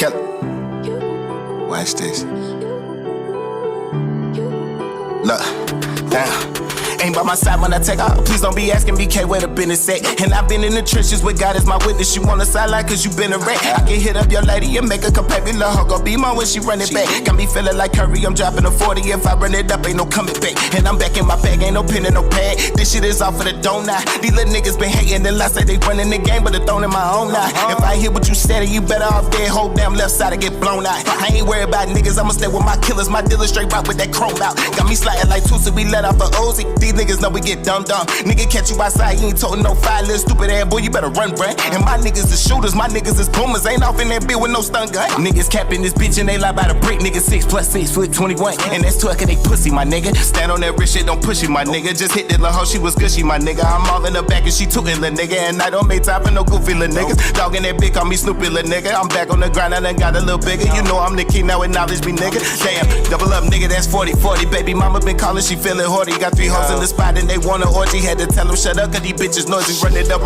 Kill it. Watch this. Look, down. Ain't by my side when I take off. Please don't be asking BK where the business at. And I've been in the trenches with God as my witness. You on the sideline cause you been a rat. I can hit up your lady and make her come pay me. Love her go be my when she run it back. Got me feeling like Curry, I'm dropping a 40. If I run it up, ain't no coming back. And I'm back in my bag, ain't no pen and no pad. This shit is off for the donut. These little niggas been hating and like say they running the game, but they throwing in my own eye. If I hear what you said, you better off dead. Whole damn left side to get blown out. I ain't worried about niggas, I'ma stay with my killers. My dealer straight rock with that chrome out. Got me sliding like Tusi, we let off a Uzi. These niggas know we get dumb. Nigga catch you outside, you ain't toting no fire, little stupid ass boy, you better run, bruh. And my niggas is shooters, my niggas is boomers, ain't off in that bitch with no stun gun. Niggas capping this bitch and they lie by the brick, niggas 6 + 6 = 21. And that's twerking they pussy, my nigga. Stand on that rich shit, don't push it, my nigga. Just hit that little hoe, she was gushy, my nigga. I'm all in the back and she tootin', little nigga. And I don't make time for no goofy little niggas. Dog in that bitch, call me Snoopy, little nigga. I'm back on the grind, I done got a little bigger. You know I'm the king, now acknowledge me, nigga. Damn, double up, nigga, that's 40-40. Baby mama been calling, she feeling horny. Got 3 hoes in the spot and they want an orgy. Had to tell them shut up, cause these bitches noisy. Run it up,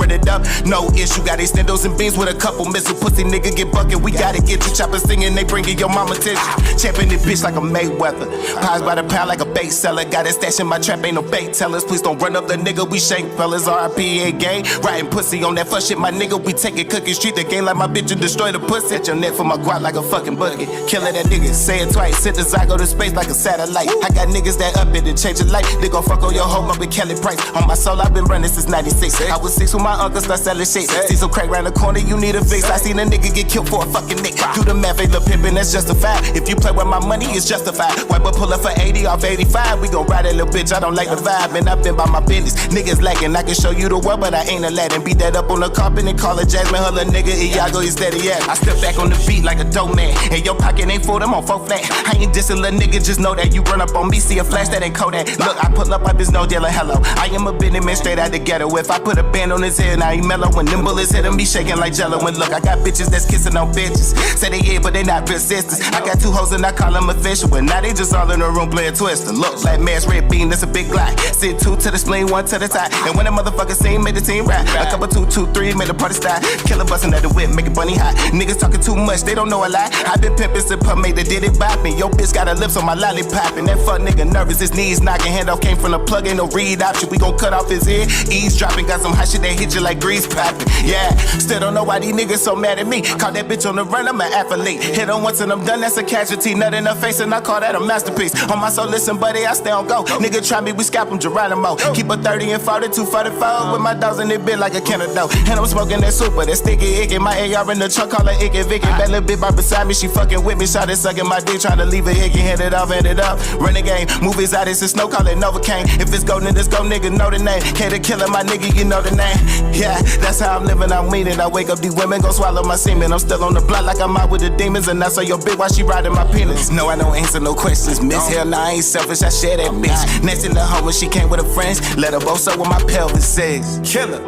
no issue. Got extendos and beans with a couple missile. Pussy nigga get bucket, we gotta get you. Chopper singing, they bringing your mama tissue. Champing this bitch like a Mayweather. Pies by the pound like a bait seller. Got it stash in my trap, ain't no bait tellers. Please don't run up the nigga, we shake fellas. RIP gang, riding pussy on that fuck shit, my nigga. We taking Cookie Street, the game like my bitch and destroy the pussy. At your neck for my guap like a fucking boogie. Killing that nigga, say it twice. Sit the zygo to space like a satellite. I got niggas that up it and change your life. They gon' fuck on your hoe up with Kelly Price. On my soul, I've been running since 96. I was 6 when my uncle start selling shit. See some crack round the corner, you need a fix. I seen a nigga get killed for a fucking nick. Do the math, ain't the pimpin', that's justified. If you play with my money, it's justified. Wipe up, pull up for 80 off 85. We gon' ride that little bitch, I don't like the vibe. And I've been by my business. Niggas lacking, I can show you the world, but I ain't Aladdin. Beat that up on the carpet and call it Jasmine. Her little nigga, Iago, he's steady, yeah. I step back on the beat like a dope man. And your pocket ain't full, I'm on 4 flat. I ain't dissing, little nigga, just know that you run up on me, see a flash, that ain't Kodak. Look, I pull up like this no yellow hello. I am a business man straight out the ghetto. If I put a band on his head, now he mellow. When them bullets hit him, be shaking like jello. And look, I got bitches that's kissing on bitches. Say they yeah, but they not real sisters. I got 2 hoes and I call them official. And now they just all in the room playing Twister. Look, like mask, red bean, that's a big Glock. Sit 2 to the spleen, 1 to the top. And when a motherfucker sing, made the team rap. A couple 2, 2, 3, made the party style. Killer bustin' at the whip, make it bunny hot. Niggas talking too much, they don't know a lot. I been pimpin' to pump, made the did it boppin'. Yo bitch got her lips on my lollipop. And that fuck nigga nervous, his knees knocking. Handoff came from the plug, ain't no read option. We gon' cut off his ear, eavesdropping. Got some hot shit that hit you like grease poppin'. Yeah, still don't know why these niggas so mad at me. Caught that bitch on the run, I'm an athlete. Hit her once and I'm done, that's a casualty. Nut in her face and I call that a masterpiece. On my soul, listen buddy, I stay on go. Nigga try me, we scalp him, Geronimo. Keep a 30 and 40, 244. With my dogs in it bit like a can of dough. And I'm smoking that super, that sticky icky. My AR in the truck, call her Icky Vicky. That little bitch right beside me, she fucking with me. Shot it, sucking my dick, trying to leave it icky. Hand it off, hand it up. Run the game, movies out, it's a snow, call it Novocaine. If it's go, then it's go, nigga, know the name. K the killer, my nigga, you know the name. Yeah, that's how I'm living, I'm meaning. I wake up, these women gon' swallow my semen. I'm still on the block like I'm out with the demons. And I saw your bitch while she riding my penis. No, I don't answer no questions, miss. Hell nah, I ain't selfish, I share that bitch. Next in the home when she came with her friends. Let her boast up what my pelvis says. Killer.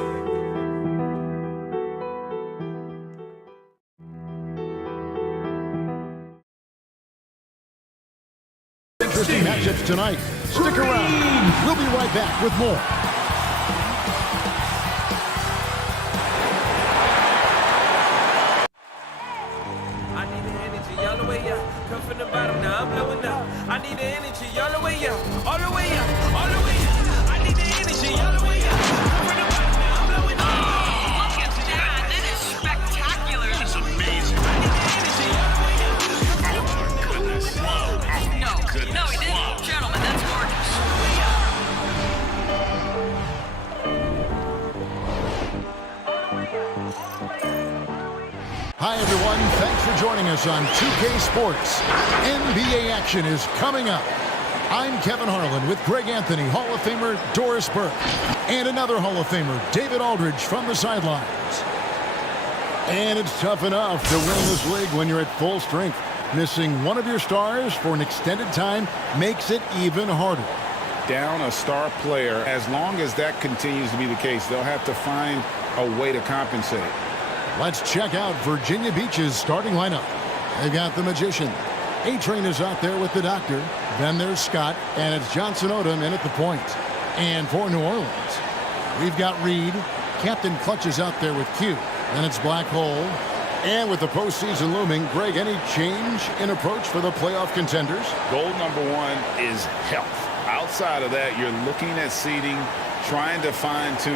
Interesting matchups tonight. Stick around. We'll be right back with more. I need the energy all the way up. Come from the bottom, now I'm blowing up. I need the energy all the way up. All the way up. All the way up. I need the energy all the way up. Come from the bottom, now I'm blowing up. Oh, look at that. That is spectacular. That's amazing. I need the energy all the way up. Oh my goodness. Whoa. No, no, he didn't. Gentlemen, that's gorgeous. Hi, everyone. Thanks for joining us on 2K Sports. NBA action is coming up. I'm Kevin Harlan with Greg Anthony, Hall of Famer Doris Burke, and another Hall of Famer, David Aldridge, from the sidelines. And it's tough enough to win this league when you're at full strength. Missing one of your stars for an extended time makes it even harder. Down a star player, as long as that continues to be the case, they'll have to find a way to compensate. Let's check out Virginia Beach's starting lineup. They've got the Magician. A-Train is out there with the Doctor. Then there's Scott, and it's Johnson Odom in at the point. And for New Orleans, we've got Reed. Captain Clutch is out there with Q. Then it's Black Hole. And with the postseason looming, Greg, any change in approach for the playoff contenders? Goal number one is health. Outside of that, you're looking at seeding, trying to fine-tune,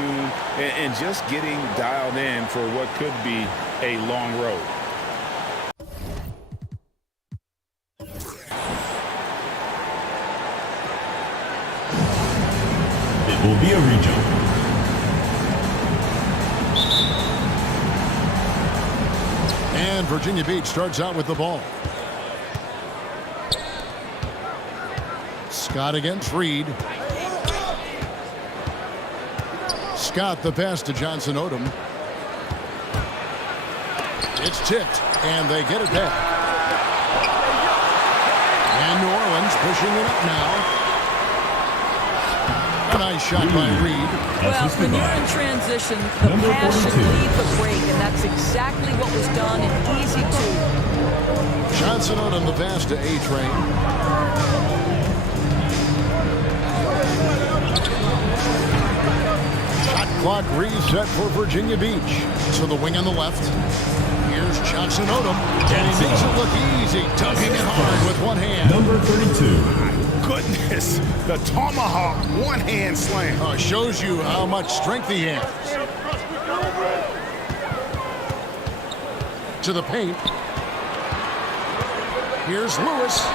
and just getting dialed in for what could be a long road. It will be a regional. And Virginia Beach starts out with the ball. Scott against Reed. Scott the pass to Johnson Odom. It's tipped, and they get it back. And New Orleans pushing it up now. A nice shot by Reed. Well, when you're in transition, the pass should lead the break, and that's exactly what was done in easy two. Johnson Odom the pass to A-Train. Shot clock reset for Virginia Beach. To the wing on the left. Here's Johnson Odom. And he makes it look easy. Dunking it hard with one hand. Number 32. Goodness, the tomahawk one-hand slam. Shows you how much strength he has. To the paint. Here's Lewis.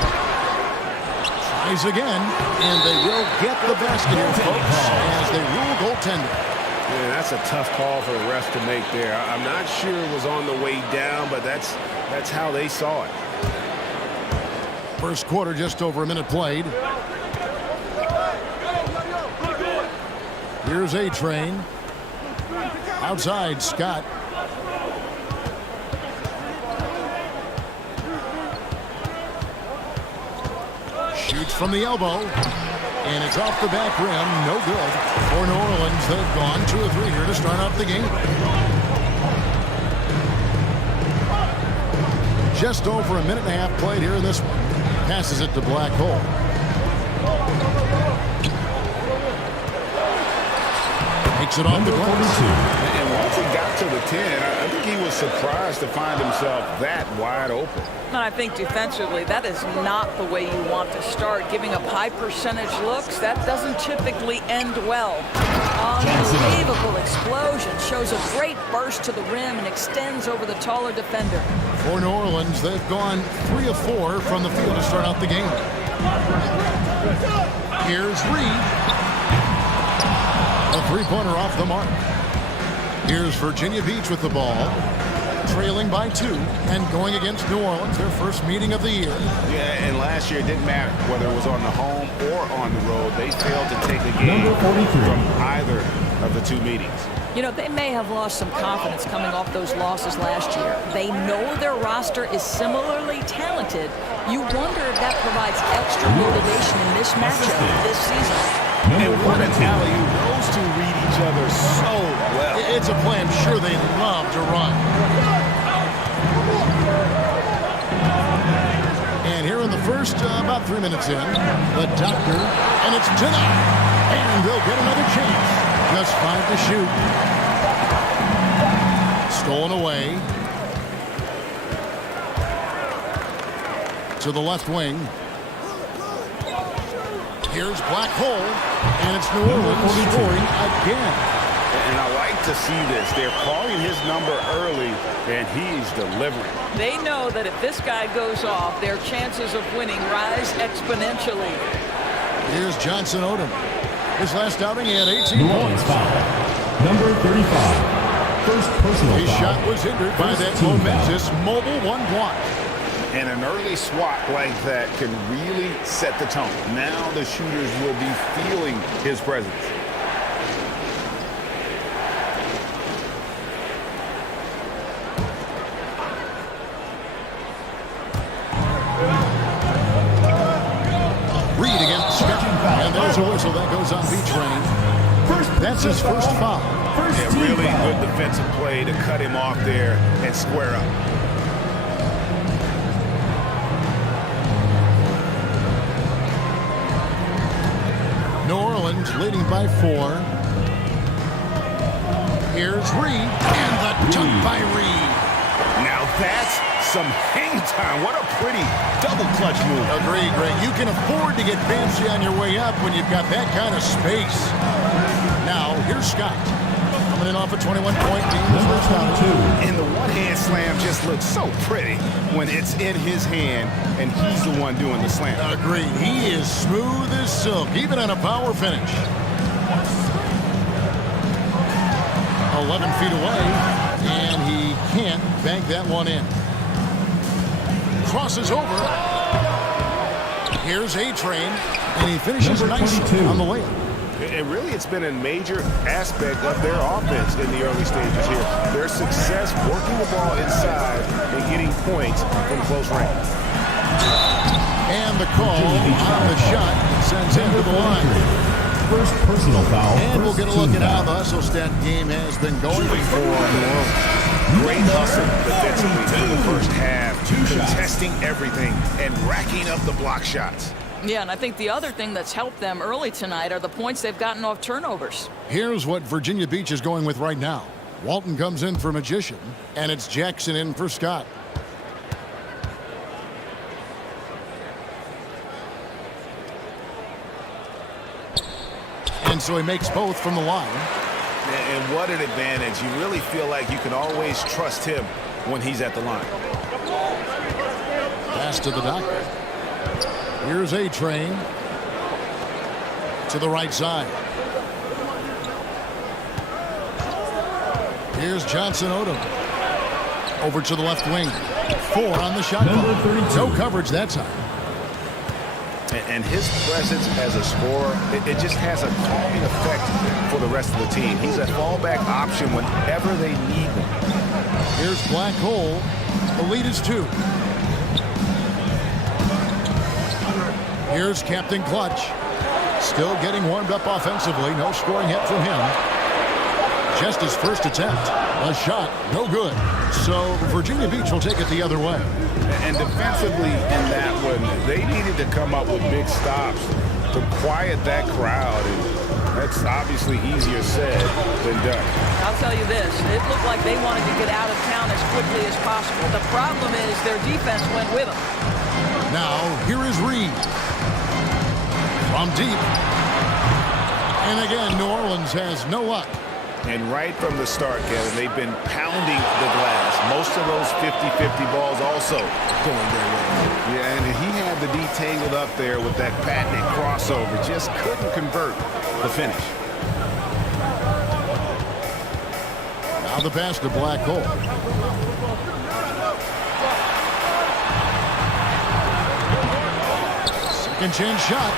Tries again, and they will get the basket here, folks, as they rule goaltender. Yeah, that's a tough call for the refs to make there. I'm not sure it was on the way down, but that's how they saw it. First quarter, just over a minute played. Here's A-Train. Outside, Scott. Shoots from the elbow. And it's off the back rim. No good. For New Orleans, they've gone 2 of 3 here to start off the game. Just over a minute and a half played here in this one. Passes it to Black Hole. Makes it on the glass. And once he got to the 10, I think he was surprised to find himself that wide open. And I think defensively, that is not the way you want to start. Giving up high percentage looks, that doesn't typically end well. Unbelievable explosion. Shows a great burst to the rim and extends over the taller defender. For New Orleans, they've gone 3 of 4 from the field to start out the game. Here's Reed. A three-pointer off the mark. Here's Virginia Beach with the ball. Trailing by 2 and going against New Orleans, their first meeting of the year. Yeah, and last year it didn't matter whether it was on the home or on the road. They failed to take a game from either of the 2 meetings. You know, they may have lost some confidence coming off those losses last year. They know their roster is similarly talented. You wonder if that provides extra motivation in this matchup this season. And what an alley-oop. Those 2 read each other so well. It's a play I'm sure they love to run. And here in the first, about 3 minutes in, the Doctor, and it's tonight. And they'll get another chance. Just 5 to shoot. Stolen away. To the left wing. Here's Black Hole, and it's New Orleans scoring again. And I like to see this. They're calling his number early, and he's delivering. They know that if this guy goes off, their chances of winning rise exponentially. Here's Johnson Odom. His last outing, he had 18 New points. Orleans foul. Number 35. First personal His foul. shot was hindered by that momentous mobile 1 block. And an early swat like that can really set the tone. Now the shooters will be feeling his presence. Reed against Scott. And there's a whistle that goes on B-Train. That's his first foul. Yeah, really good defensive play to cut him off there and square up. New Orleans leading by 4. Here's Reed, and the dunk by Reed. Now That's some hang time. What a pretty double clutch move. Agreed, Greg. You can afford to get fancy on your way up when you've got that kind of space. Now, here's Scott. Coming in off a 21-point game. And the one-hand slam just looks so pretty when it's in his hand and he's the one doing the slam. Agreed. He is smooth as silk, even on a power finish. 11 feet away, and he can't bank that one in. Crosses over. Here's A-Train, and he finishes nicely on the layup. And really, it's been a major aspect of their offense in the early stages here. Their success working the ball inside and getting points from close range. And the call on the shot sends him to the line. First personal foul. And we'll get a look at how the hustle stat game has been going for New Orleans. Great hustle defensively for the first half, contesting everything and racking up the block shots. Yeah, and I think the other thing that's helped them early tonight are the points they've gotten off turnovers. Here's what Virginia Beach is going with right now. Walton comes in for Magician, and it's Jackson in for Scott. And so he makes both from the line. And what an advantage. You really feel like you can always trust him when he's at the line. Pass to the doctor. Here's A-Train to the right side. Here's Johnson Odom over to the left wing. 4 on the shot clock. No coverage that time. And his presence as a scorer, it just has a calming effect for the rest of the team. He's a fallback option whenever they need him. Here's Black Hole. The lead is 2. Here's Captain Clutch. Still getting warmed up offensively. No scoring hit from him. Just his first attempt. A shot, no good. So Virginia Beach will take it the other way. And defensively in that one, they needed to come up with big stops to quiet that crowd. And that's obviously easier said than done. I'll tell you this, it looked like they wanted to get out of town as quickly as possible. The problem is their defense went with them. Now, here is Reed. From deep. And again, New Orleans has no luck. And right from the start, Kevin, they've been pounding the glass. Most of those 50-50 balls also going their way. Yeah, and he had the D tangled up there with that patented crossover. Just couldn't convert the finish. Now the pass to Black Hole. Second chance shot.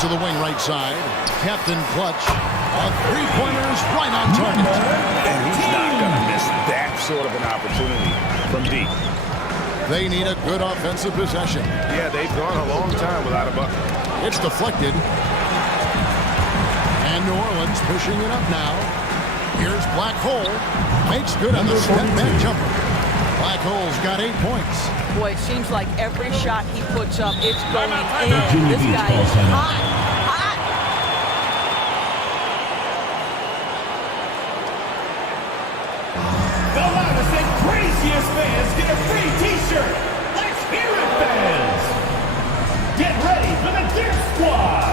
To the wing right side. Captain Clutch. Three-pointers right on target. And he's not going to miss that sort of an opportunity from deep. They need a good offensive possession. Yeah, they've gone a long time without a bucket. It's deflected. And New Orleans pushing it up now. Here's Black Hole. Makes good on the step-back jumper. Black Hole's got 8 points. Boy, it seems like every shot he puts up, it's going in. This guy is hot. Craziest fans get a free t-shirt. Let's hear it, fans. Get ready for the Gear Squad.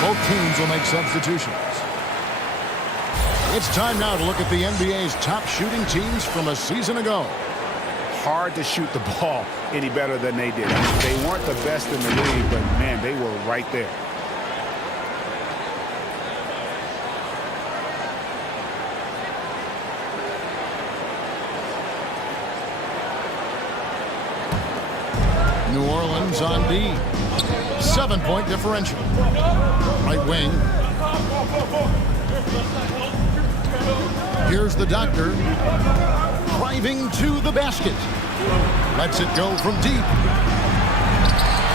Both teams will make substitutions. It's time now to look at the NBA's top shooting teams from a season ago. Hard to shoot the ball any better than they did. They weren't the best in the league, but, man, they were right there. New Orleans on D. 7-point differential. Right wing. Here's the doctor. Driving to the basket. Lets it go from deep.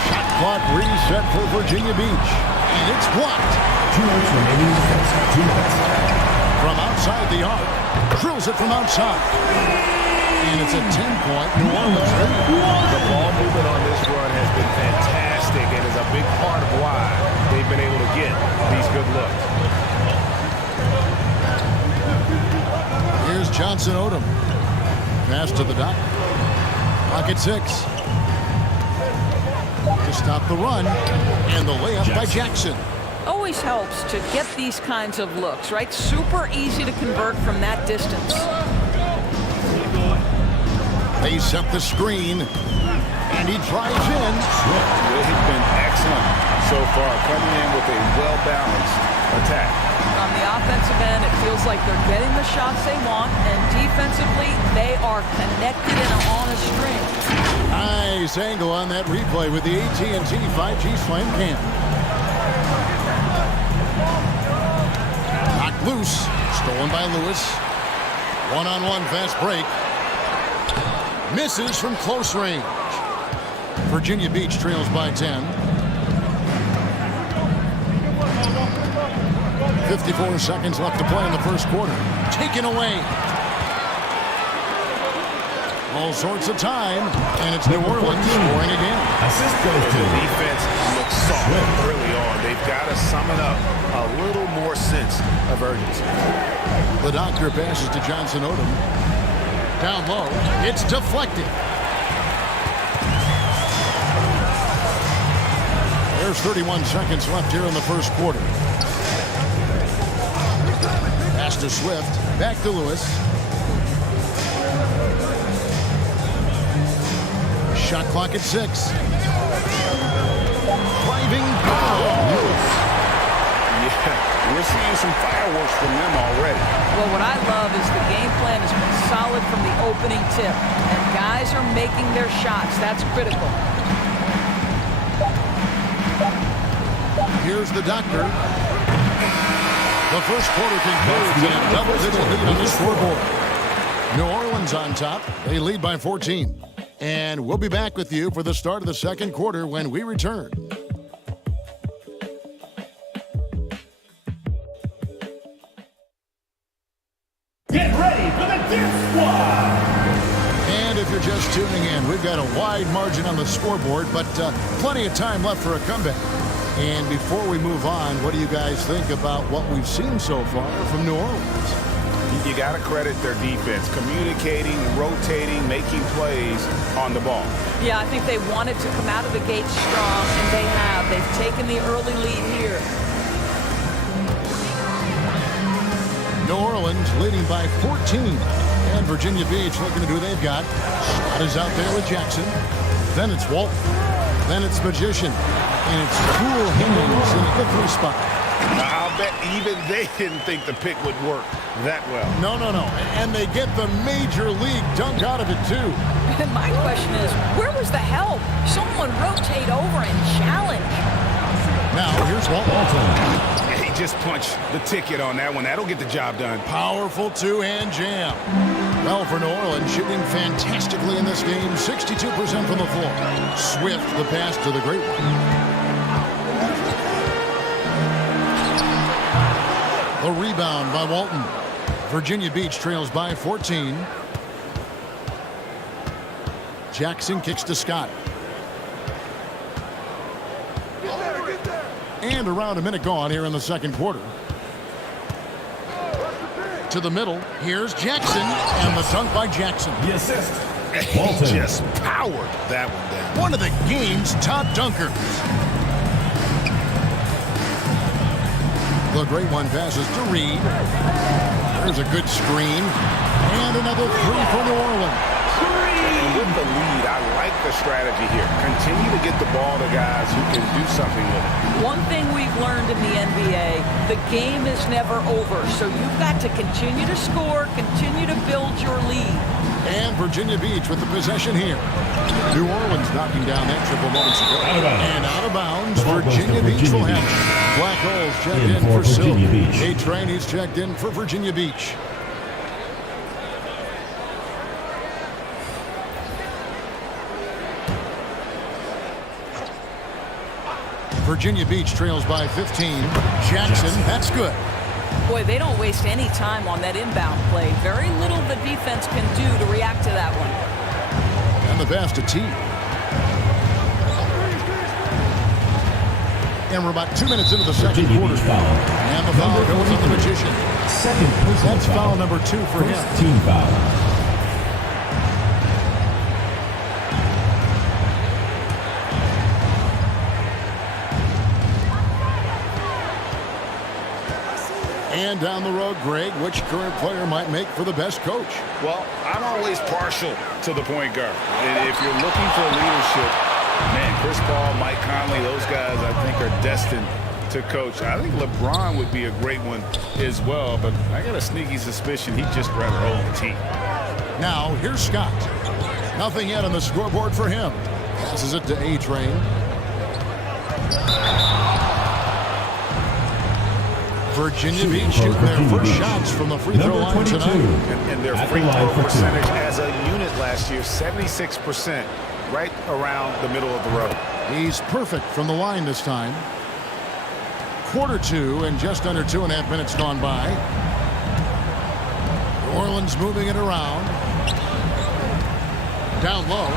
Shot clock reset for Virginia Beach. And it's blocked. 2 minutes remaining in the first. 2 minutes. From outside the arc. Drills it from outside. And it's a 10-point New Orleans lead. The ball movement on this run has been fantastic and is a big part of why they've been able to get these good looks. Here's Johnson Odom. Pass to the dot. Pocket 6. To stop the run. And the layup by Jackson. Always helps to get these kinds of looks, right? Super easy to convert from that distance. They set the screen. And he drives in. They've been excellent so far, coming in with a well-balanced attack. On the offensive end, it feels like they're getting the shots they want, and defensively, they are connected and on a string. Nice angle on that replay with the AT&T 5G Slam Cam. Knocked loose, stolen by Lewis. One-on-one fast break. Misses from close range. Virginia Beach trails by 10. 54 seconds left to play in the first quarter. Taken away. All sorts of time, and it's New Orleans scoring again. Assist goes to The defense looks soft early on. They've got to summon up a little more sense of urgency. The doctor passes to Johnson Odom. Down low. It's deflected. There's 31 seconds left here in the first quarter. Pass to Swift. Back to Lewis. Shot clock at 6. Driving goal. Yeah, we're seeing some fireworks from them already. Well, what I love is the game plan has been solid from the opening tip, and guys are making their shots. That's critical. Here's the doctor. The first quarter concludes and a double-digit lead on the scoreboard. New Orleans on top. They lead by 14. And we'll be back with you for the start of the second quarter when we return. Get ready for the Dip Squad! And if you're just tuning in, we've got a wide margin on the scoreboard, but plenty of time left for a comeback. And before we move on, what do you guys think about what we've seen so far from New Orleans? You got to credit their defense, communicating, rotating, making plays on the ball. Yeah, I think they wanted to come out of the gate strong, and they have. They've taken the early lead here. New Orleans leading by 14. And Virginia Beach looking at who they've got. Scott is out there with Jackson. Then it's Walton. Then it's Magician. And it's Cool Higgins in the 3 spot. I'll bet even they didn't think the pick would work that well. No. And they get the major league dunk out of it, too. And my question is, where was the help? Someone rotate over and challenge. Now, here's Walton. He just punched the ticket on that one. That'll get the job done. Powerful two-hand jam. Well, for New Orleans, shooting fantastically in this game, 62% from the floor. Swift, the pass to the great one. The rebound by Walton. Virginia Beach trails by 14. Jackson kicks to Scott. And around a minute gone here in the second quarter. To the middle. Here's Jackson. And the dunk by Jackson. The assist. He just powered that one down. One of the game's top dunkers. The great one passes to Reed. There's a good screen. And another 3 for New Orleans. And with the lead, I like the strategy here. Continue to get the ball to guys who can do something with it. One thing we've learned in the NBA, the game is never over. So you've got to continue to score, continue to build your lead. And Virginia Beach with the possession here. New Orleans knocking down that triple moments ago. And out of bounds, Virginia Beach will have it. Black Holes checked in for Silver. A-Train is checked in for Virginia Beach. Virginia Beach trails by 15. Jackson, that's good. Boy, they don't waste any time on that inbound play. Very little the defense can do to react to that one. And the pass to T. And we're about 2 minutes into the second quarter. And the foul goes on the Magician. That's foul number 2 for him. Team foul. And down the road, Greg, which current player might make for the best coach? Well, I'm always partial to the point guard. And if you're looking for leadership, man, Chris Paul, Mike Conley, those guys I think are destined to coach. I think LeBron would be a great one as well, but I got a sneaky suspicion he'd just rather hold the team. Now, here's Scott. Nothing yet on the scoreboard for him. Passes it to A-Train. Virginia Beach shooting their first shots from the free throw line tonight. And their free throw percentage as a unit last year, 76%, right around the middle of the road. He's perfect from the line this time. Quarter 2 and just under 2.5 minutes gone by. New Orleans moving it around. Down low.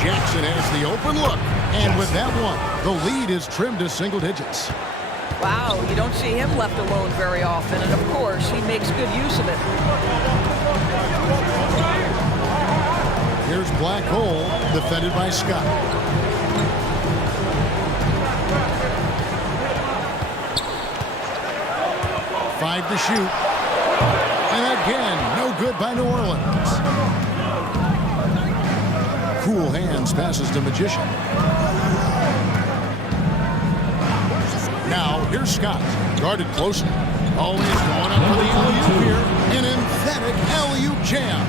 Jackson has the open look. And with that one, the lead is trimmed to single digits. Wow, you don't see him left alone very often. And, of course, he makes good use of it. Here's Black Hole, defended by Scott. Five to shoot. And again, no good by New Orleans. Cool hands passes to Magician. Now, here's Scott, guarded closely. Always going up for the alley-oop here. An emphatic alley-oop jam.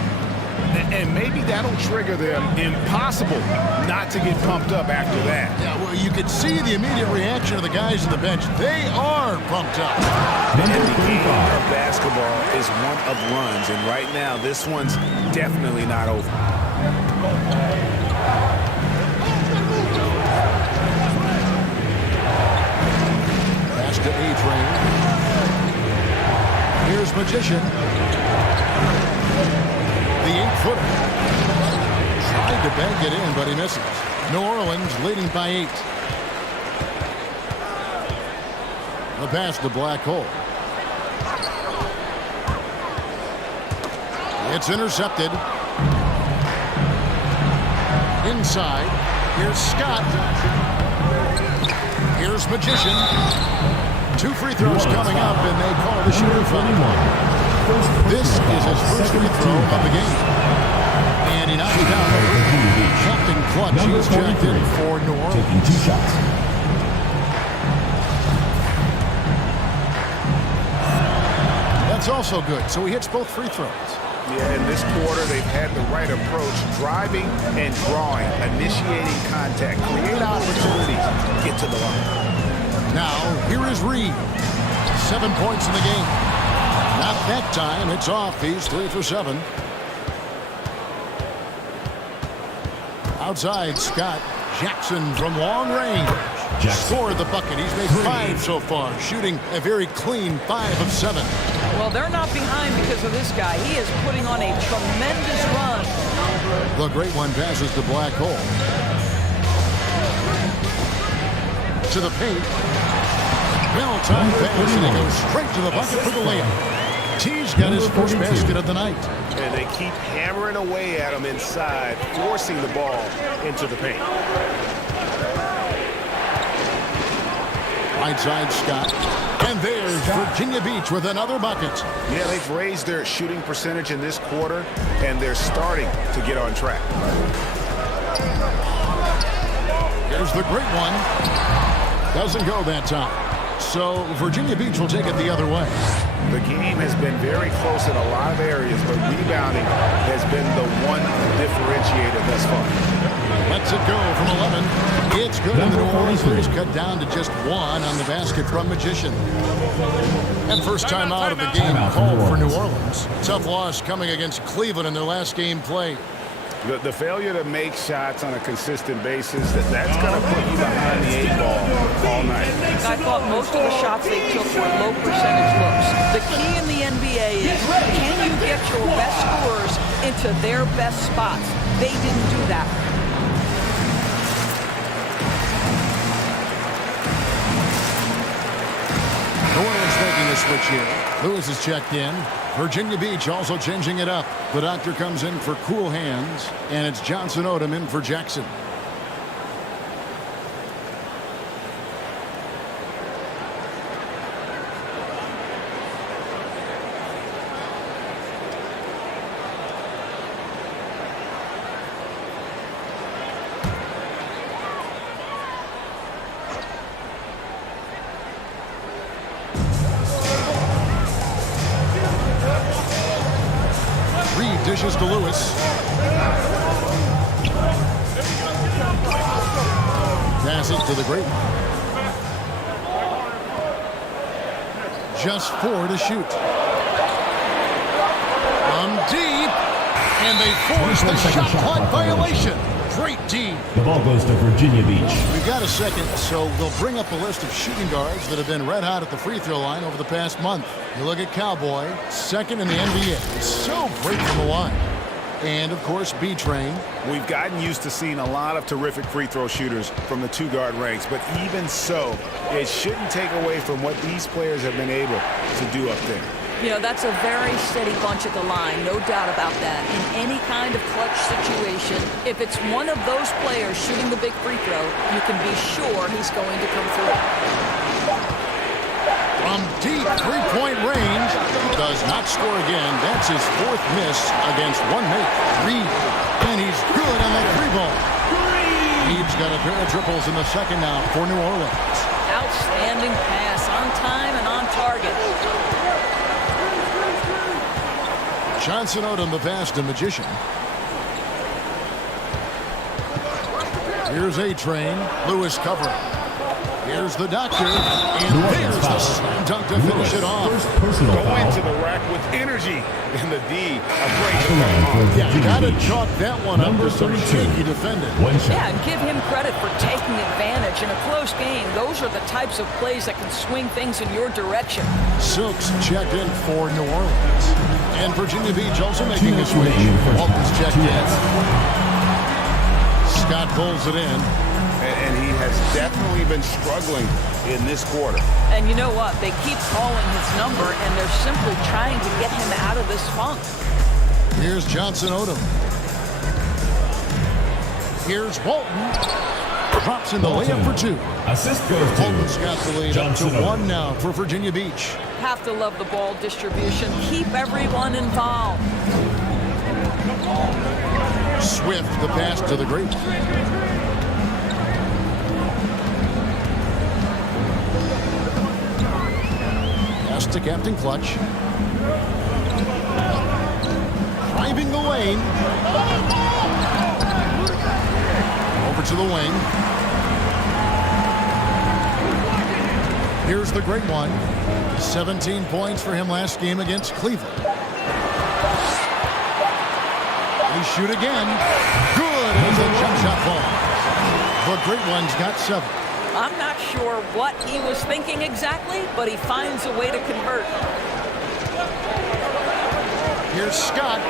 And maybe that'll trigger them. Impossible not to get pumped up after that. Yeah, well, you could see the immediate reaction of the guys on the bench. They are pumped up. And the game of basketball is one of runs, and right now, this one's definitely not over. Pass to A-Train. Here's Magician. The 8-footer. Tried to bank it in, but he misses. New Orleans leading by 8. The pass to Black Hole. It's intercepted. Inside. Here's Scott. Here's Magician. 2 free throws coming up, and they call the shooting foul. This is his first free throw of the game. And he knocks it down. Captain Clutch, he is checked in for New Orleans. Taking 2 shots. That's also good. So he hits both free throws. Yeah, in this quarter, they've had the right approach, driving and drawing, initiating contact, create opportunities, get to the line. Now, here is Reed. 7 points in the game. Not that time. It's off. He's 3 for 7. Outside, Scott. Jackson from long range. Scored the bucket. He's made 5 so far, shooting a very clean 5 of 7. Well, they're not behind because of this guy. He is putting on a tremendous run. The great one passes to Black Hole. To the paint. Well-timed pass, and he goes straight to the bucket for the layup. T's got his first basket of the night. And they keep hammering away at him inside, forcing the ball into the paint. Right side, Scott. And there's Virginia Beach with another bucket. Yeah, they've raised their shooting percentage in this quarter, and they're starting to get on track. Here's the great one. Doesn't go that time. So Virginia Beach will take it the other way. The game has been very close in a lot of areas, but rebounding has been the one differentiator thus far. Lets it go from 11. It's good, and the New Orleans is cut down to just 1 on the basket from Magician. And first time out of the game called for New Orleans. Tough loss coming against Cleveland in their last game played. The failure to make shots on a consistent basis, that's going to put you behind the 8 ball all night. I thought most of the shots they took were low percentage looks. The key in the NBA is, can you get your best scorers into their best spots? They didn't do that. New Orleans making the switch here. Lewis is checked in. Virginia Beach also changing it up. The doctor comes in for cool hands, and it's Johnson Odom in for Jackson. Dishes to Lewis. Passes to the great one. Just 4 to shoot. From deep. And they force the shot clock violation. Great team. The ball goes to Virginia Beach. We've got a second, so we'll bring up a list of shooting guards that have been red hot at the free throw line over the past month. You look at Cowboy, second in the NBA. So great from the line. And, of course, B-Train. We've gotten used to seeing a lot of terrific free throw shooters from the 2-guard ranks, but even so, it shouldn't take away from what these players have been able to do up there. You know, that's a very steady bunch at the line, no doubt about that. In any kind of clutch situation, if it's one of those players shooting the big free throw, you can be sure he's going to come through. From deep three-point range, does not score again. That's his 4th miss against one mate, Reed. And he's good on that 3-ball. Reed's got a pair of triples in the second now for New Orleans. Outstanding pass, on time and on target. Johnson Odom the pass to Magician. Here's A-Train. Lewis covering. Here's the doctor. And there's the slam dunk to finish it off. Go into the rack with energy. And the D, a great Yeah, gotta chalk that one up to some shaky defending. Yeah, and give him credit for taking advantage in a close game. Those are the types of plays that can swing things in your direction. Silks checked in for New Orleans. And Virginia Beach also making a switch. Walton's checked in. Scott pulls it in. And he has definitely been struggling in this quarter. And you know what? They keep calling his number, and they're simply trying to get him out of this funk. Here's Johnson Odom. Here's Walton. Drops in the layup for 2. Assist goes to Walton's got the lead Johnson up to 1 now for Virginia Beach. Have to love the ball distribution. Keep everyone involved. Swift, the pass to the great. Pass to Captain Clutch. Driving the lane. Over to the wing. Here's the great one. 17 points for him last game against Cleveland. He shoot again. Good as a jump shot ball. The great one's got 7. I'm not sure what he was thinking exactly, but he finds a way to convert. Here's Scott.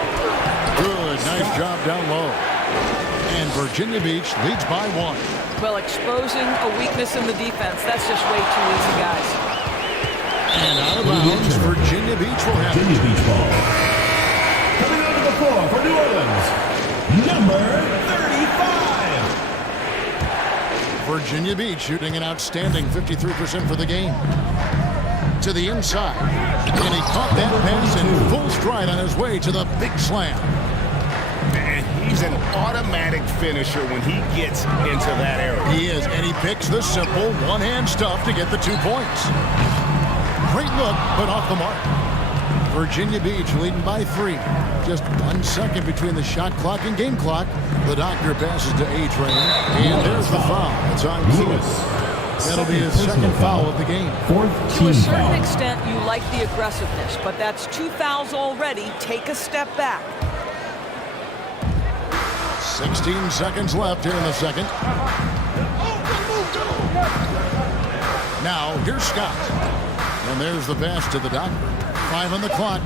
Good, nice job down low. And Virginia Beach leads by 1. Well, exposing a weakness in the defense, that's just way too easy, guys. And out of bounds, Virginia Beach will have Virginia Beach ball. Coming onto the floor for New Orleans, number 35. Virginia Beach shooting an outstanding 53% for the game. To the inside. And he caught that pass in full stride on his way to the big slam. And he's an automatic finisher when he gets into that area. He is, and he picks the simple one-hand stuff to get the 2 points. Great look, but off the mark. Virginia Beach leading by 3. Just 1 second between the shot clock and game clock. The doctor passes to A-Train, and there's the foul. It's on Lewis. That'll be his second foul of the game. To a certain extent, you like the aggressiveness, but that's 2 fouls already. Take a step back. 16 seconds left here in the second. Now, here's Scott. And there's the pass to the doctor. 5 on the clock.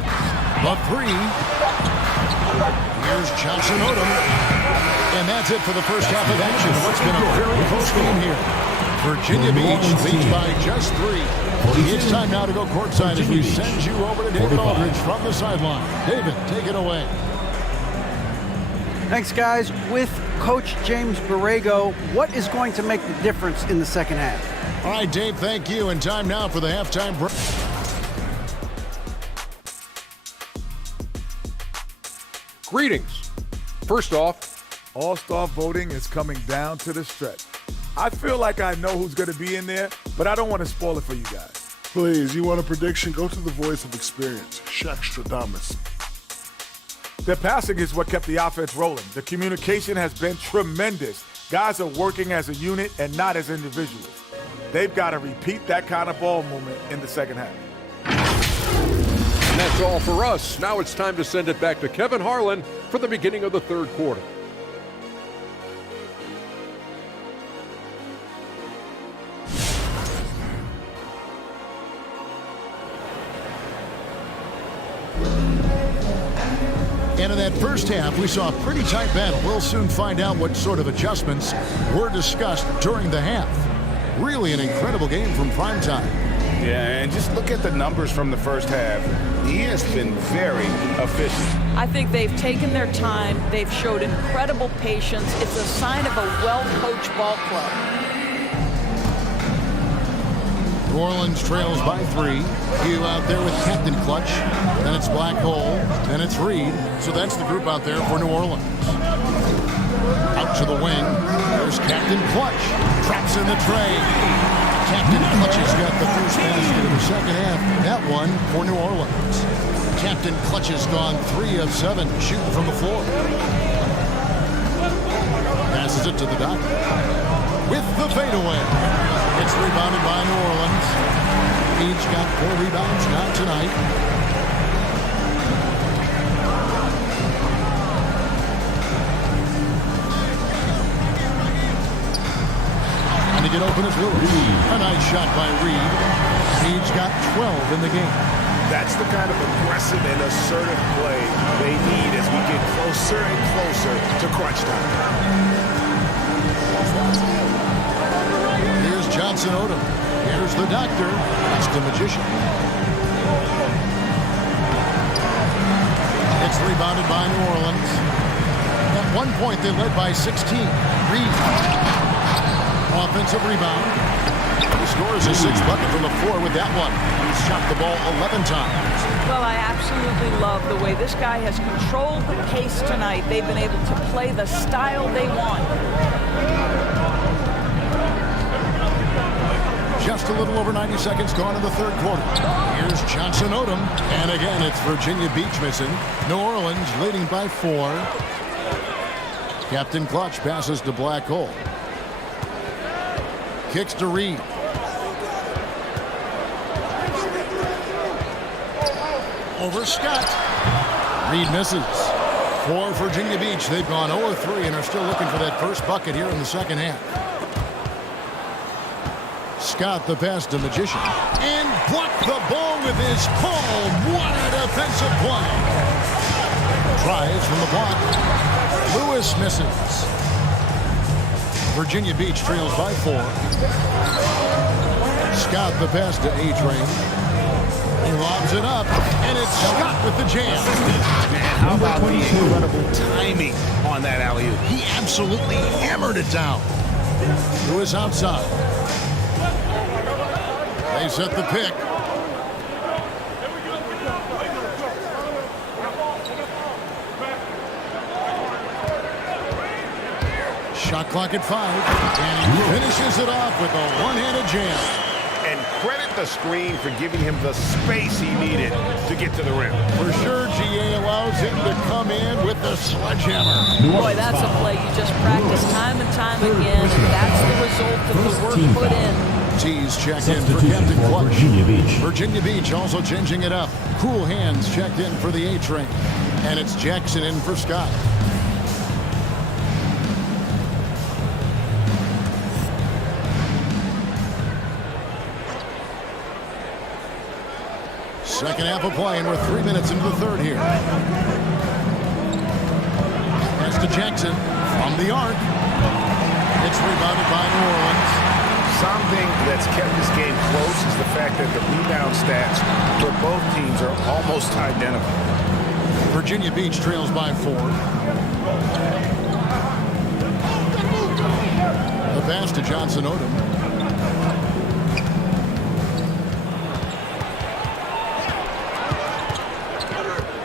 The 3. Here's Johnson Odom. And that's it for the first half of action. What's been a very close game here. Virginia Beach leads by just 3. It's time now to go courtside as we send you over to David Aldridge from the sideline. David, take it away. Thanks, guys. With Coach James Borrego, what is going to make the difference in the second half? All right, Dave, thank you. And time now for the halftime break. Greetings. First off, All-Star voting is coming down to the stretch. I feel like I know who's going to be in there, but I don't want to spoil it for you guys. Please, you want a prediction? Go to the voice of experience, Shaq Stradamus. Their passing is what kept the offense rolling. The communication has been tremendous. Guys are working as a unit and not as individuals. They've got to repeat that kind of ball movement in the second half. And that's all for us. Now it's time to send it back to Kevin Harlan for the beginning of the third quarter. And in that first half, we saw a pretty tight battle. We'll soon find out what sort of adjustments were discussed during the half. Really an incredible game from primetime. Yeah, and just look at the numbers from the first half. He has been very efficient. I think they've taken their time. They've showed incredible patience. It's a sign of a well-coached ball club. New Orleans trails by 3. Hugh out there with Captain Clutch. Then it's Black Hole. Then it's Reed. So that's the group out there for New Orleans. Out to the wing. There's Captain Clutch. Traps in the tray. Captain Clutch has got the first basket of the second half. That one for New Orleans. Captain Clutch has gone 3 of 7 shooting from the floor. Passes it to the doctor. With the fadeaway. It's rebounded by New Orleans. Each got 4 rebounds now tonight. And to get open is Lewis. A nice shot by Reed. Each got 12 in the game. That's the kind of aggressive and assertive play they need as we get closer and closer to crunch time. Here's Johnson Odom. Here's the doctor. It's the magician. It's rebounded by New Orleans. At one point, they led by 16. Reed. Offensive rebound. He scores his 6th bucket from the floor with that one. He's shot the ball 11 times. Well, I absolutely love the way this guy has controlled the pace tonight. They've been able to play the style they want. Just a little over 90 seconds gone in the third quarter. Here's Johnson Odom. And again, it's Virginia Beach missing. New Orleans leading by 4. Captain Clutch passes to Black Hole. Kicks to Reed. Over Scott. Reed misses. For Virginia Beach, they've gone 0-3 and are still looking for that first bucket here in the second half. Scott the pass to Magician. And blocked the ball with his palm. What a defensive play. Tries from the block. Lewis misses. Virginia Beach trails by 4. Scott the pass to A-Train. He lobs it up, and it's Scott with the jam. Man, how about the incredible timing on that alley-oop? He absolutely hammered it down. Lewis outside. They set the pick. Shot clock at 5. And he finishes it off with a one-handed jam. And credit the screen for giving him the space he needed to get to the rim. For sure, GA allows him to come in with the sledgehammer. Boy, that's a play you just practice time and time again. That's the result of the work put in. T's checked in for Captain Clutch. Virginia Beach also changing it up. Cool Hands checked in for the A-Train. And it's Jackson in for Scott. Second half of play, and we're 3 minutes into the third here. Pass to Jackson from the arc. It's rebounded by New Orleans. Something that's kept this game close is the fact that the rebound stats for both teams are almost identical. Virginia Beach trails by 4. The pass to Johnson Odom.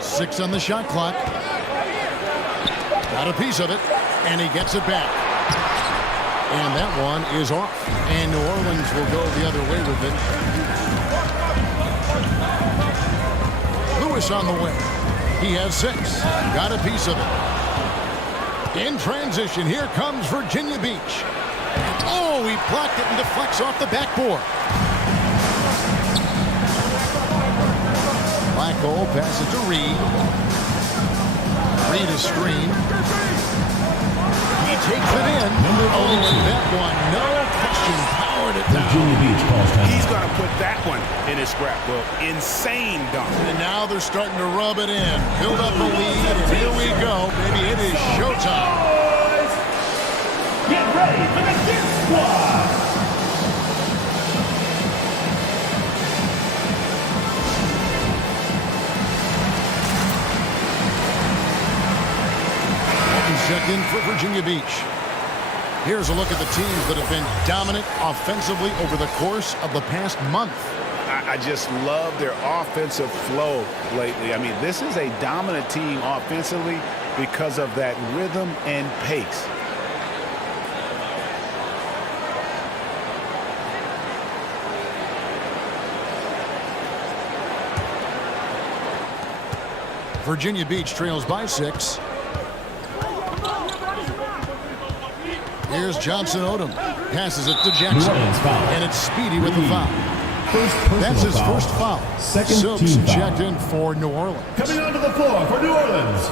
Six on the shot clock. Got a piece of it, and he gets it back. And that one is off. And New Orleans will go the other way with it. Lewis on the way. He has 6. Got a piece of it. In transition, here comes Virginia Beach. Oh, he blocked it and deflects off the backboard. Blackwell passes to Reed. Reed is screened. He takes it in. Oh, and that one, no question, powered it down. He's going to put that one in his scrapbook. Insane dunk. And now they're starting to rub it in. Build up a lead, and here we go. Baby, it is showtime. Get ready for the Dip Squad. Checked in for Virginia Beach. Here's a look at the teams that have been dominant offensively over the course of the past month. I just love their offensive flow lately. I mean, this is a dominant team offensively because of that rhythm and pace. Virginia Beach trails by 6. Here's Johnson Odom. Passes it to Jackson. And it's Speedy with the foul. That's his first foul. Silks checked in for New Orleans. Coming onto the floor for New Orleans,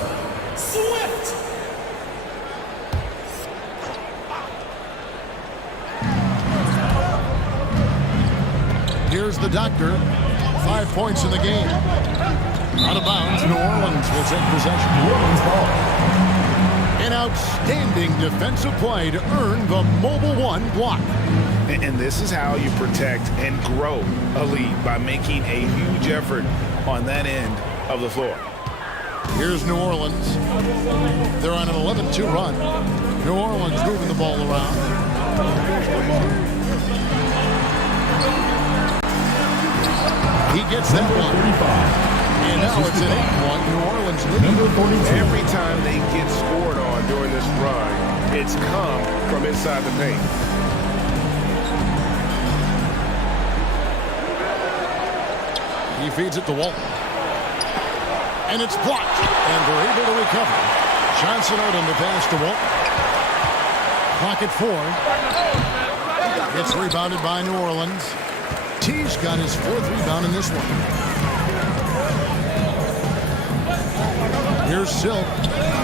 Swift. Here's the doctor. 5 points in the game. Out of bounds, New Orleans will take possession. New Orleans ball. An outstanding defensive play to earn the Mobile One block. And this is how you protect and grow a lead, by making a huge effort on that end of the floor. Here's New Orleans. They're on an 11-2 run. New Orleans moving the ball around. He gets that one. And now it's an 8-1 New Orleans lead. Every time they get scored on during this run, it's come from inside the paint. He feeds it to Walton. And it's blocked. And they're able to recover. Johnson Odom to pass to Walton. Clock at 4. It's rebounded by New Orleans. T's got his 4th rebound in this one. Here's Silk.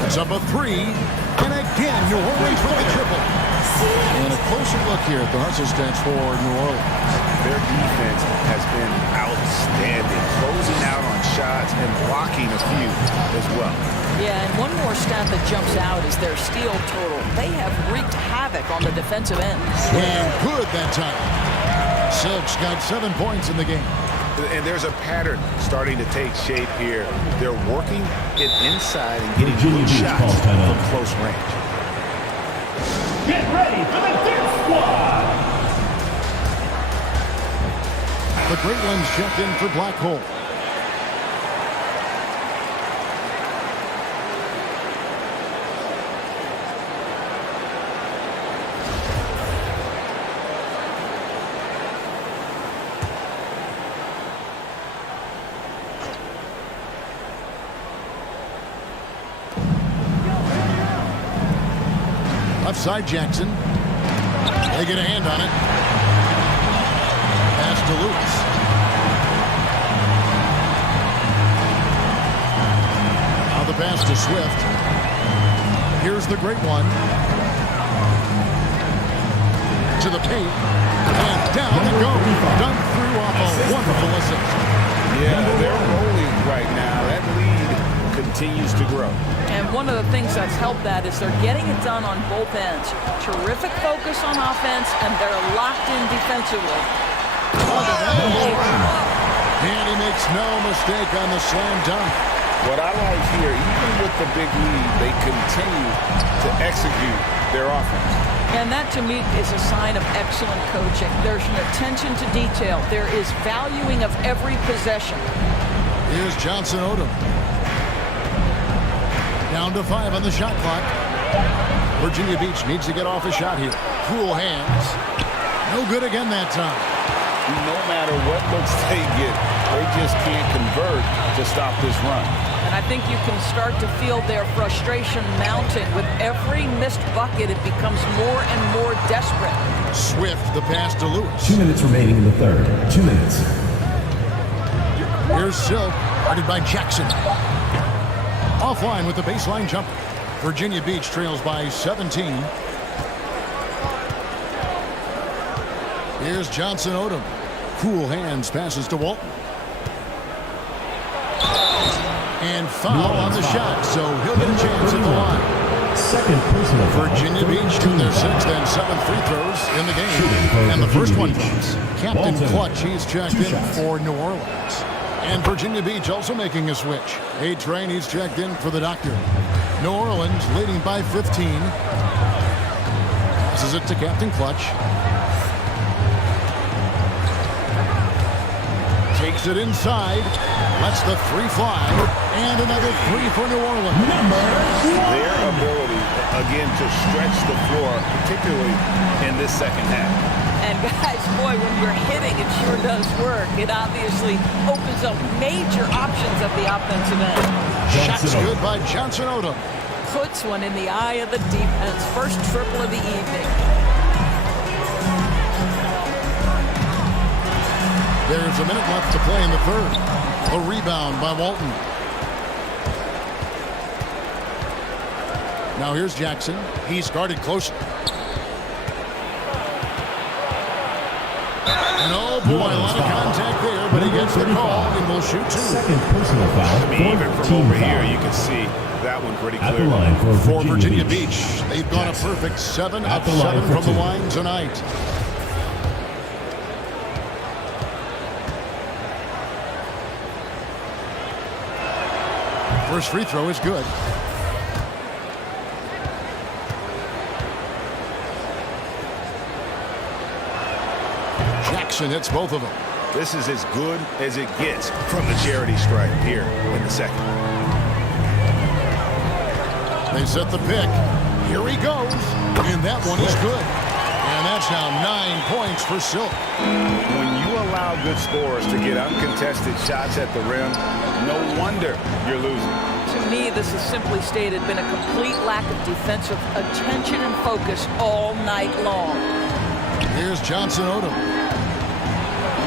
It's up a 3. And again, New Orleans with the triple. And a closer look here at the hustle stats for New Orleans. Their defense has been outstanding, closing out on shots and blocking a few as well. Yeah, and one more stat that jumps out is their steal total. They have wreaked havoc on the defensive end. And good that time. Silk's got 7 points in the game. And there's a pattern starting to take shape here. They're working it inside and getting good shots from close range. Get ready for the Dip Squad. The Great Ones checked in for Black Hole. Left side, Jackson. They get a hand on it. Pass to Lewis. Now the pass to Swift. Here's the Great One. To the paint. And down it goes. Done through off a wonderful assist. Yeah, they're rolling right now. That lead continues to grow. And one of the things that's helped that is they're getting it done on both ends. Terrific focus on offense, and they're locked in defensively. And he makes no mistake on the slam dunk. What I like here, even with the big lead, they continue to execute their offense. And that, to me, is a sign of excellent coaching. There's an attention to detail. There is valuing of every possession. Here's Johnson Odom. Down to 5 on the shot clock. Virginia Beach needs to get off a shot here. Cool hands. No good again that time. No matter what looks they get, they just can't convert to stop this run. And I think you can start to feel their frustration mounting. With every missed bucket, it becomes more and more desperate. Swift, the pass to Lewis. 2 minutes remaining in the third. 2 minutes. Here's Silk, guarded by Jackson. Offline with the baseline jumper. Virginia Beach trails by 17. Here's Johnson Odom. Cool hands, passes to Walton. And foul on the shot, so he'll get a chance at the line. Second personal foul. Virginia Beach took their 6th and 7th free throws in the game. And the first one comes. Captain Clutch, he's checked in for New Orleans. And Virginia Beach also making a switch. A-Train, he's checked in for the Doctor. New Orleans leading by 15. Passes it to Captain Clutch. Takes it inside. Lets the 3 fly. And another 3 for New Orleans. Their ability, again, to stretch the floor, particularly in this second half. And guys, boy, when you're hitting, it sure does work. It obviously opens up major options at the offensive end. Shots good by Johnson Odom. Puts one in the eye of the defense. First triple of the evening. There's a minute left to play in the third. A rebound by Walton. Now here's Jackson. He's guarded closely. And oh boy, a lot of contact there, but he gets the call and will shoot 2. Second personal foul. I mean, even from over here, you can see that one pretty clear. At the line for Virginia Beach. They've gone a perfect 7 of 7 from the line tonight. First free throw is good. Jackson hits both of them. This is as good as it gets from the charity stripe here in the second. They set the pick. Here he goes. And that one is good. And that's now 9 points for Silk. When you allow good scorers to get uncontested shots at the rim, no wonder you're losing. To me, this has simply stated been a complete lack of defensive attention and focus all night long. Here's Johnson Odom.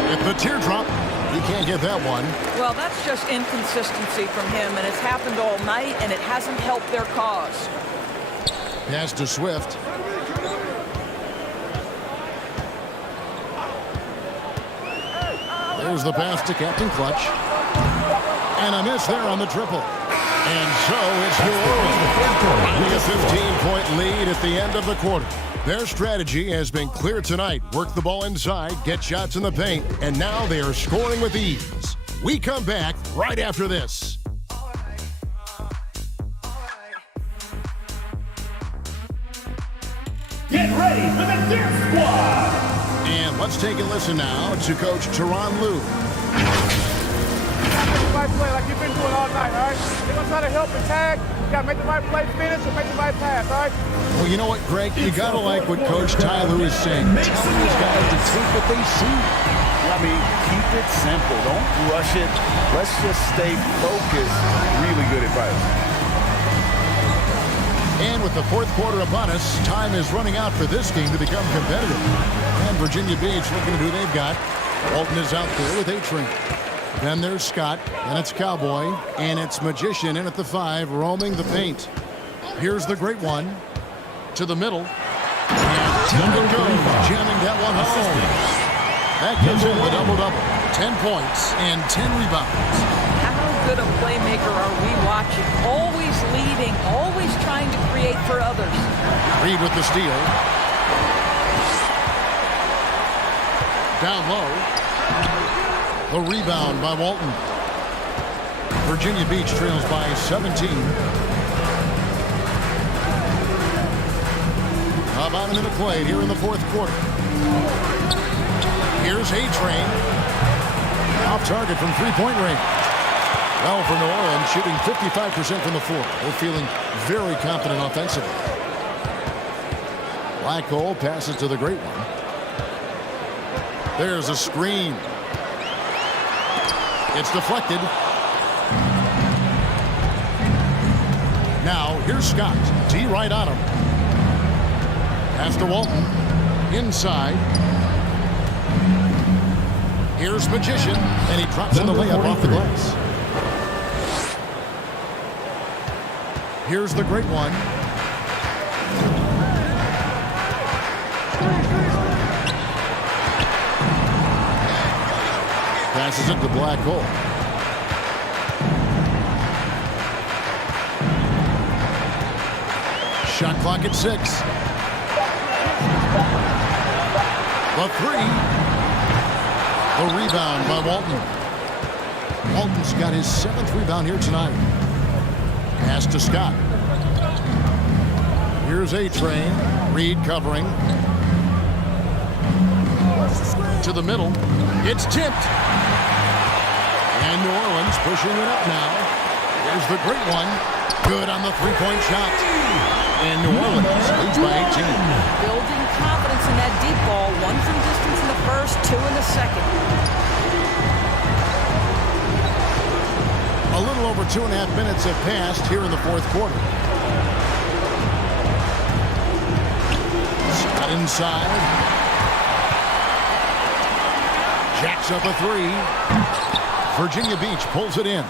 At the teardrop, he can't get that one. Well, that's just inconsistency from him, and it's happened all night, and it hasn't helped their cause. Pass to Swift. There's the pass to Captain Clutch. And a miss there on the triple. And so it's New Orleans finding a 15-point lead at the end of the quarter. Their strategy has been clear tonight. Work the ball inside, get shots in the paint, and now they are scoring with ease. We come back right after this. Get ready for the Deer Squad! And let's take a listen now to Coach Teron Lue. Make the right play like you've been doing all night, all right? They're going to try to help and tag. You got to make the right play finish and make the right pass, all right? Well, you know what, Greg? You got to like what Coach Ty Lue is saying. Tell these guys to take what they see. I mean, keep it simple. Don't rush it. Let's just stay focused. Really good advice. And with the fourth quarter upon us, time is running out for this game to become competitive. And Virginia Beach looking at who they've got. Walton is out there with A-Train. Then there's Scott, and it's Cowboy, and it's Magician in at the 5, roaming the paint. Here's the great one to the middle. And down it goes, jamming that one home. That gives him the double-double. 10 points and 10 rebounds. How good a playmaker are we watching? Always leading, always trying to create for others. Reed with the steal. Down low. The rebound by Walton. Virginia Beach trails by 17. About a minute played here in the fourth quarter. Here's A-Train. Off target from three-point range. Well, for New Orleans, shooting 55% from the floor. They're feeling very confident offensively. Blackhole passes to the great one. There's a screen. It's deflected. Now, here's Scott. D right on him. Pass to Walton. Inside. Here's Magician. And he drops in the layup off the glass. Here's the great one. Passes it to Blackhole. Shot clock at 6. The three. The rebound by Walton. Walton's got his 7th rebound here tonight. Pass to Scott. Here's A-Train. Reed covering. To the middle. It's tipped. And New Orleans pushing it up now. Here's the great one. Good on the three-point shot. And New Orleans leads by 18. Building confidence in that deep ball. 1 from distance in the first, 2 in the second. A little over 2.5 minutes have passed here in the fourth quarter. Scott inside. Jacks up a three. Virginia Beach pulls it in.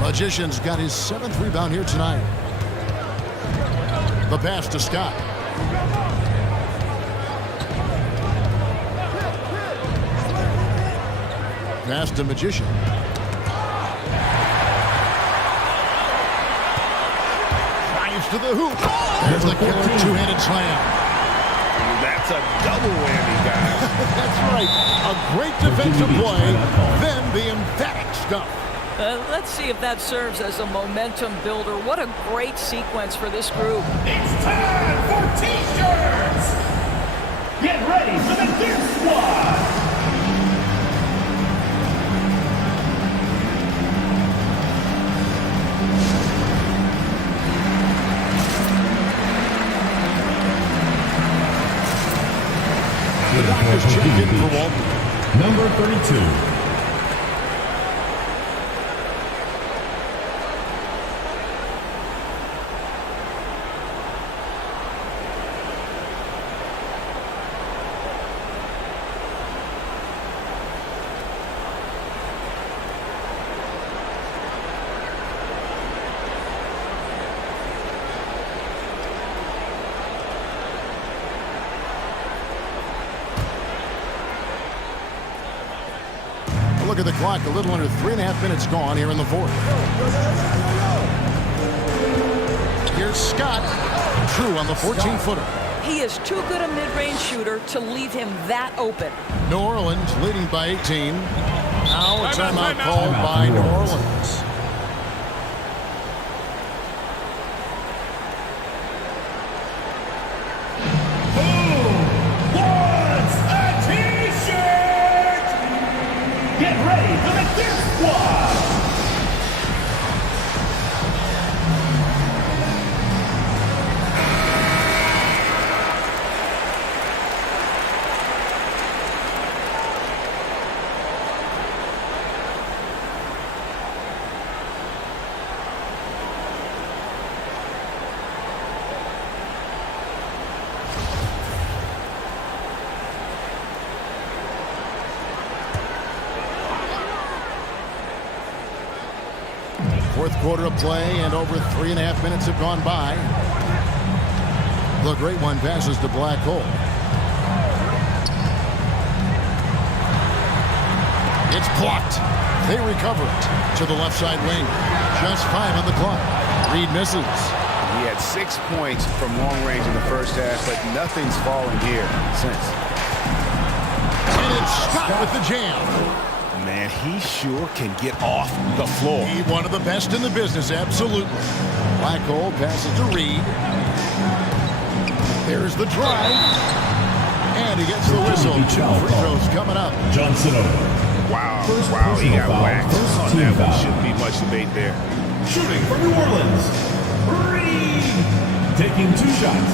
Magician's got his 7th rebound here tonight. The pass to Scott. Pass to Magician. Drives to the hoop. There's the killer two-handed slam. That's a double whammy, guys. That's right. A great defensive play, then the emphatic stuff. Let's see if that serves as a momentum builder. What a great sequence for this group. It's time for T-shirts! Get ready for the Gear Squad! The doctors check in for Walton. Number 32. Look at the clock, a little under 3.5 minutes gone here in the fourth. Here's Scott. True on the 14-footer. He is too good a mid-range shooter to leave him that open. New Orleans leading by 18. Now a timeout called by New Orleans. Get ready for the Gear Squad! Fourth quarter of play, and over 3.5 minutes have gone by. The great one passes to Blackhole. It's blocked. They recover it to the left side wing. Just 5 on the clock. Reed misses. He had 6 points from long range in the first half, but nothing's fallen here since. And it's Scott with the jam. Man, he sure can get off the floor. He one of the best in the business, absolutely. Black hole passes to Reed. There's the drive. And he gets the whistle. 2 free throws coming up. Johnson over. Wow, he got whacked on that one. Shouldn't be much debate there. Shooting for New Orleans, Reed. Taking 2 shots.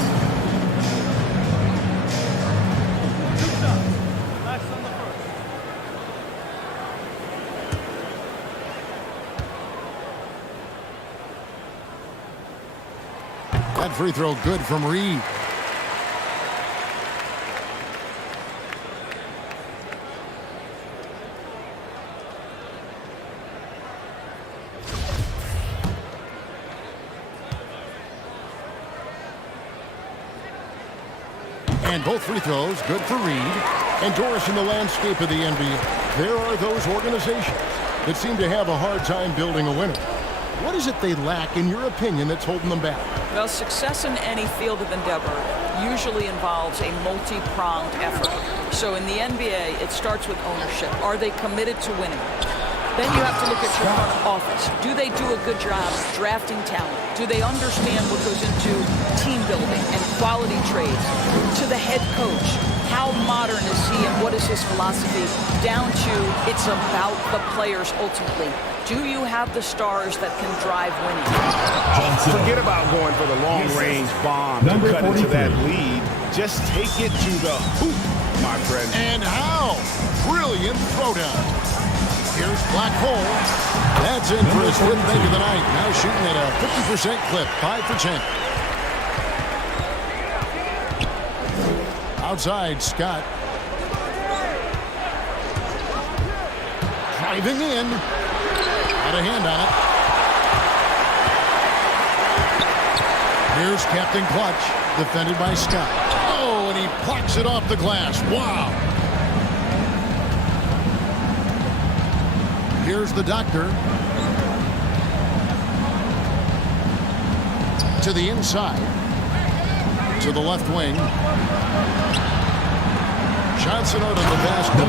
That free throw good from Reed. And both free throws good for Reed. And Doris, in the landscape of the NBA, there are those organizations that seem to have a hard time building a winner. What is it they lack, in your opinion, that's holding them back? Well, success in any field of endeavor usually involves a multi-pronged effort. So in the NBA, it starts with ownership. Are they committed to winning? Then you have to look at your front office. Do they do a good job drafting talent? Do they understand what goes into team building and quality trades? To the head coach, how modern is he and what is his philosophy? Down to it's about the players ultimately. Do you have the stars that can drive winning? Forget about going for the long-range bomb to cut into that lead. Just take it to the hoop, my friend. And how? Brilliant throwdown. Here's Black Hole. That's in for his 5th make of the night. Now shooting at a 50% clip, 5 for 10. Outside, Scott. Driving in. Got a hand on it. Here's Captain Clutch, defended by Scott. Oh, and he plucks it off the glass. Wow. Here's the doctor. To the inside. To the left wing. Johnson out on the basket.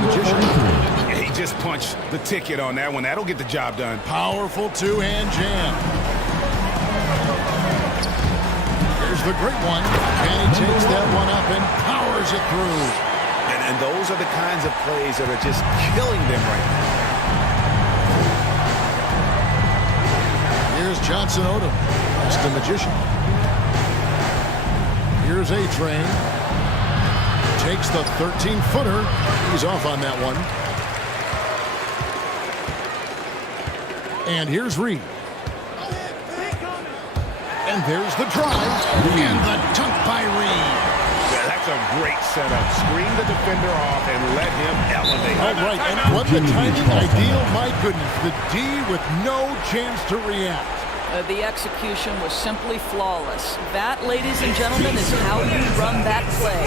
Yeah, he just punched the ticket on that one. That'll get the job done. Powerful 2-hand jam. Here's the great one. And he takes that one up and powers it through. And those are the kinds of plays that are just killing them right now. Here's Johnson Odom. That's the magician. Here's A-Train. Takes the 13-footer. He's off on that one. And here's Reed. And there's the drive. And the dunk by Reed. Yeah, that's a great setup. Screen the defender off and let him elevate. All right, and what the timing ideal. My goodness, the D with no chance to react. The execution was simply flawless. That, ladies and gentlemen, is how you run that play.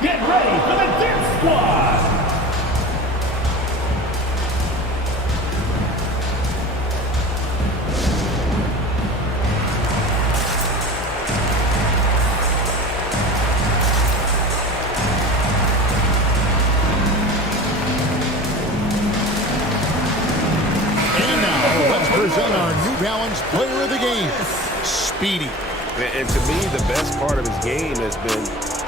Get ready for the Dip Squad! Present our New Balance player of the game, Speedy. And to me, the best part of his game has been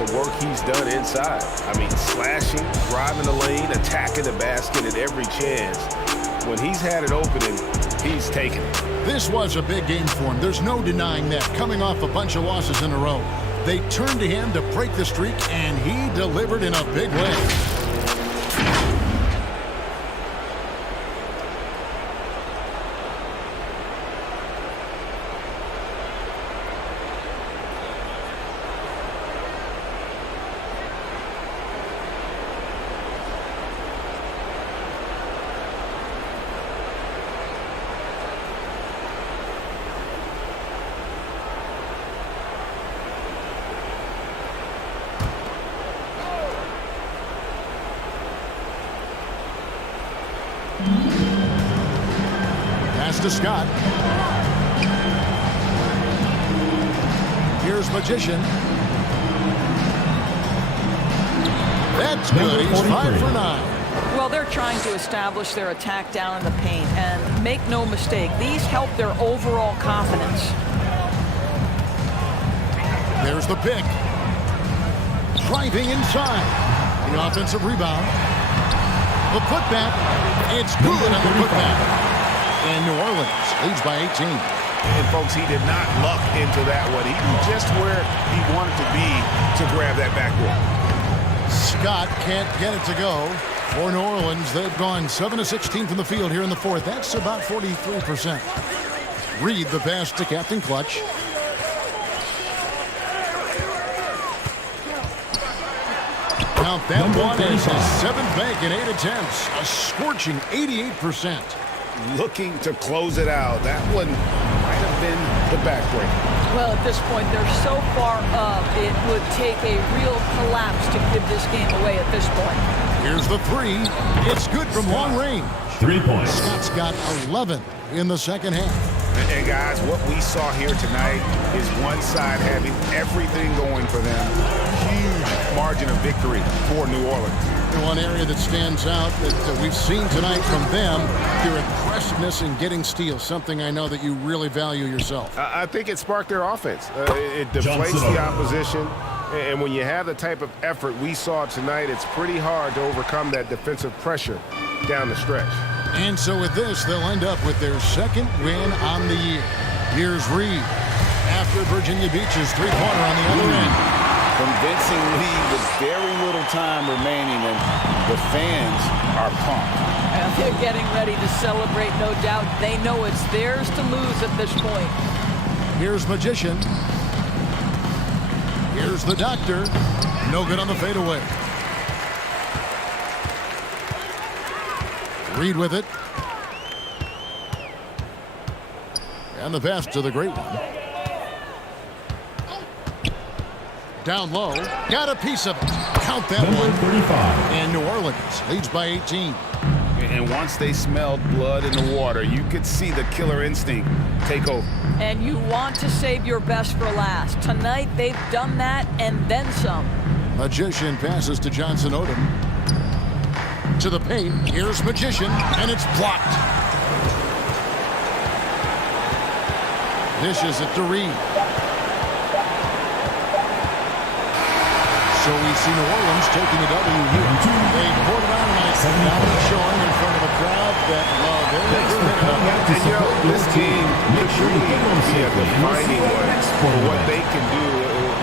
the work he's done inside. I mean, slashing, driving the lane, attacking the basket at every chance. When he's had it opening, he's taken it. This was a big game for him. There's no denying that. Coming off a bunch of losses in a row, they turned to him to break the streak, and he delivered in a big way. Pass to Scott. Here's Magician. That's good. He's 5 for 9. Well, they're trying to establish their attack down in the paint, and make no mistake, these help their overall confidence. There's the pick. Driving inside. The offensive rebound. The putback. It's good on the putback. And New Orleans leads by 18. And, folks, he did not luck into that one. He knew just where he wanted to be to grab that backboard. Scott can't get it to go. For New Orleans, they've gone 7 of 16 from the field here in the fourth. That's about 43%. Reed the pass to Captain Clutch. Count that one as his 7th bank in 8 attempts. A scorching 88%. Looking to close it out. That one might have been the backbreaker. Well, at this point, they're so far up, it would take a real collapse to give this game away at this point. Here's the 3. It's good from long range. 3 points. Scott's got 11 in the second half. And guys, what we saw here tonight is one side having everything going for them. Huge margin of victory for New Orleans. And one area that stands out that we've seen tonight from them, their aggressiveness in getting steals, something I know that you really value yourself. I think it sparked their offense. It deflates the opposition. And when you have the type of effort we saw tonight, it's pretty hard to overcome that defensive pressure down the stretch. And so with this, they'll end up with their second win on the year. Here's Reed after Virginia Beach's three-pointer on the other end. Convincing lead with very little time remaining, and the fans are pumped. And they're getting ready to celebrate, no doubt. They know it's theirs to lose at this point. Here's Magician. Here's the Doctor. No good on the fadeaway. Reed with it. And the pass to the great one. Down low. Got a piece of it. Count that one. 35. And New Orleans leads by 18. And once they smelled blood in the water, you could see the killer instinct take over. And you want to save your best for last. Tonight, they've done that and then some. Magician passes to Johnson Odom. To the paint. Here's Magician, and it's blocked. Dishes it to Reed. So we see New Orleans taking the W here. They pulled it on tonight. Dominant showing in front of a crowd that loved every minute of it. And you know, this game could truly be a defining one for what they can do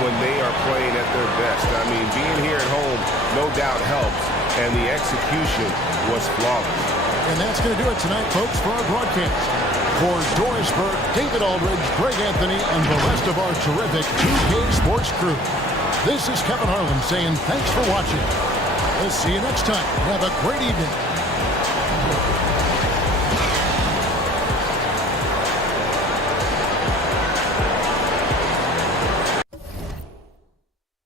when they are playing at their best. I mean, being here at home no doubt helps, and the execution was flawless. And that's going to do it tonight, folks, for our broadcast. For Doris Burke, David Aldridge, Greg Anthony, and the rest of our terrific 2K Sports crew, this is Kevin Harlan saying thanks for watching. We'll see you next time. Have a great evening.